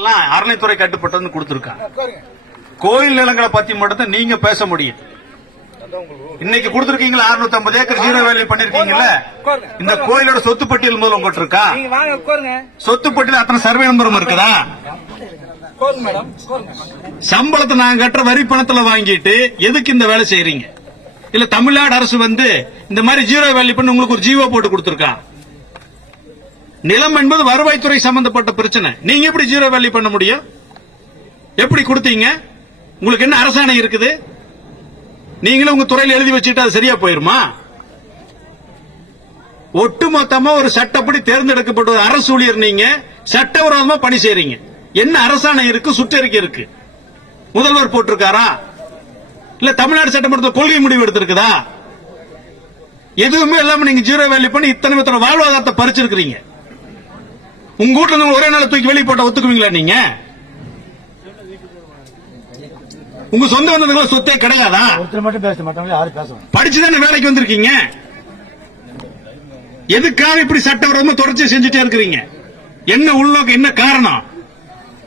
எல்லாம் அறநிலைத்துறை கட்டுப்பட்டதுன்னு கொடுத்திருக்காங்க. கோயில் நிலங்களை பத்தி மட்டும் நீங்க பேச முடியும். இன்னைக்கு கொடுத்திருக்கீங்களா 650 ஏக்கர் ஜீரோ வேல்யூ பண்ணிருக்கீங்கல்ல, இந்த கோயிலோட சொத்து பட்டியல் முதல்ல உங்ககிட்ட இருக்கா? சொத்து பட்டியல் அத்தனை சர்வே நம்பரும் இருக்குதா? சம்பளத்தை நாங்க கட்டுற வரி பணத்துல வாங்கிட்டு எதுக்கு இந்த வேலை செய்யறீங்க? இல்ல தமிழ்நாடு அரசு இந்த மாதிரி ஜீரோ வேல்யூ பண்ணி உங்களுக்கு ஒரு ஜீவோ போட்டு கொடுத்திருக்கா? நிலம் என்பது வருவாய்த்துறை சம்பந்தப்பட்ட பிரச்சனை. நீங்க எப்படி ஜீரோ வேல்யூ பண்ண முடியும்? எப்படி கொடுத்தீங்க? உங்களுக்கு என்ன அரசாணை இருக்குது? நீங்களும் உங்க துறையில் எழுதி வச்சுட்டு அது சரியா போயிருமா? ஒட்டுமொத்தமா ஒரு சட்டப்படி தேர்ந்தெடுக்கப்பட்ட ஒரு அரசு ஊழியர் நீங்க சட்டவிரோதமா பணி செய்றீங்க. என்ன அரசாணை இருக்கு? சுற்றறிக்கை இருக்கு. முதல்வர் போட்டிருக்காரா? இல்ல தமிழ்நாடு சட்டமன்றத்தில் கொள்கை முடிவு எடுத்திருக்குதா? எதுவுமே இல்லாம நீங்க ஜீரோ வேல்யூ பண்ணி இத்தனை பேரோட வாழ்வாதாரத்தை பறிச்சிருக்கீங்க. உங்க வீட்டுல இருந்து ஒரே நாள் தூக்கி வெளியே போட்ட ஒத்துக்குவீங்களா? நீங்க உங்க சொந்த வந்ததுக்கு சொத்தே கிடையாதா? படிச்சுதானே வேலைக்கு வந்திருக்கீங்க. எதுக்காக இப்படி சட்டவிரோதமா தொடர்ச்சி செஞ்சுட்டே இருக்கிறீங்க? என்ன உள்நோக்கம், என்ன காரணம்?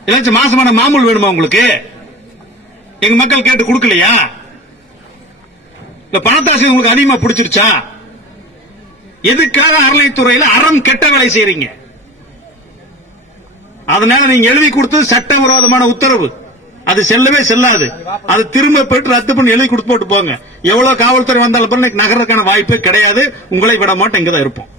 ஏதாச்சும் மாசமான மாமூல் வேணுமா உங்களுக்கு? எங்க மக்கள் கேட்டு கொடுக்கலையா? இல்ல பணத்தாசை உங்களுக்கு அதிகமா பிடிச்சிருச்சா? எதுக்காக அறநிலைத்துறையில அறம் கெட்ட வேலை செய்யறீங்க? அதனால நீங்க எழுதி கொடுத்தது சட்டவிரோதமான உத்தரவு. அது செல்லவே செல்லாது. அது திரும்ப போயிட்டு ரத்து பண்ணி எழுதி கொடுத்து போட்டு போங்க. எவ்வளவு காவல்துறை வந்தாலும் நகரத்துக்கான வாய்ப்பே கிடையாது. உங்களை விட மாட்டோம், இங்கதான் இருப்போம்.